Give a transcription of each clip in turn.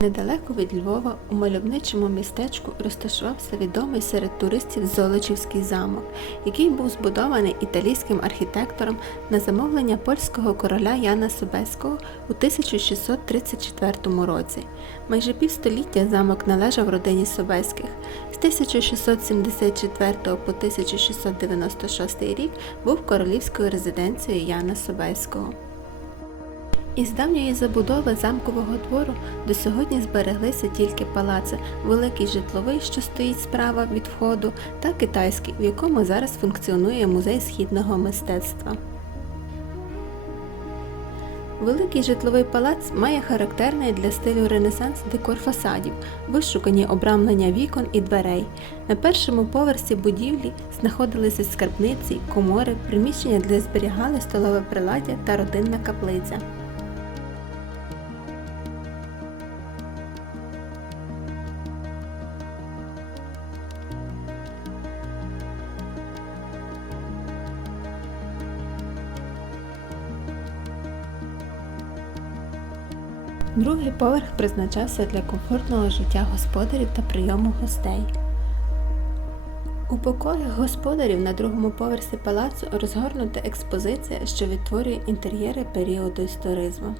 Недалеко від Львова у мальовничому містечку розташувався відомий серед туристів Золочівський замок, який був збудований італійським архітектором на замовлення польського короля Яна Собеського у 1634 році. Майже півстоліття замок належав родині Собеських. З 1674 по 1696 рік був королівською резиденцією Яна Собеського. Із давньої забудови замкового двору до сьогодні збереглися тільки палаци, великий житловий, що стоїть справа від входу, та китайський, в якому зараз функціонує музей східного мистецтва. Великий житловий палац має характерний для стилю Ренесанс декор фасадів, вишукані обрамлення вікон і дверей. На першому поверсі будівлі знаходилися скарбниці, комори, приміщення, де зберігали столове приладдя та родинна каплиця. Другий поверх призначався для комфортного життя господарів та прийому гостей. У покоях господарів на другому поверсі палацу розгорнута експозиція, що відтворює інтер'єри періоду історизму.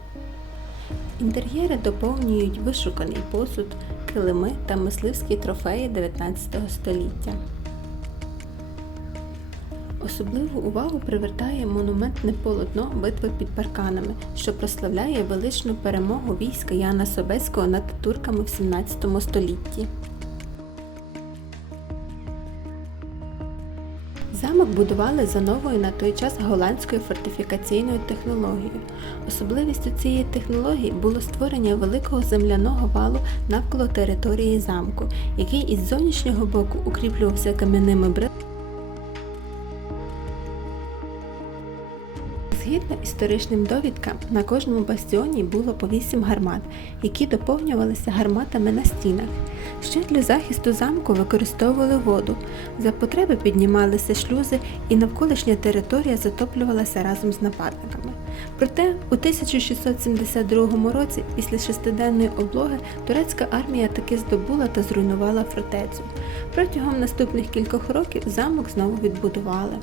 Інтер'єри доповнюють вишуканий посуд, килими та мисливські трофеї 19 століття. Особливу увагу привертає монументне полотно битви під парканами, що прославляє величну перемогу війська Яна Собеського над турками в 17 столітті. Замок будували за новою на той час голландською фортифікаційною технологією. Особливістю цієї технології було створення великого земляного валу навколо території замку, який із зовнішнього боку укріплювався кам'яними брилами. Згідно історичним довідкам, на кожному бастіоні було по вісім гармат, які доповнювалися гарматами на стінах. Ще для захисту замку використовували воду. За потреби піднімалися шлюзи, і навколишня територія затоплювалася разом з нападниками. Проте у 1672 році, після шестиденної облоги, турецька армія таки здобула та зруйнувала фортецю. Протягом наступних кількох років замок знову відбудували.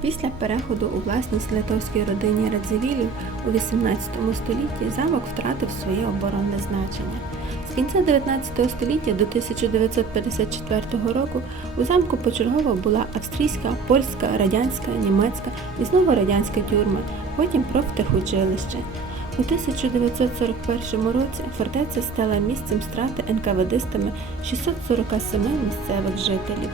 Після переходу у власність литовській родині Радзивілів у 18 столітті замок втратив своє оборонне значення. З кінця 19 століття до 1954 року у замку почергово була австрійська, польська, радянська, німецька і знову радянська тюрми, потім профтехучилище. У 1941 році фортеця стала місцем страти НКВДистами 647 місцевих жителів.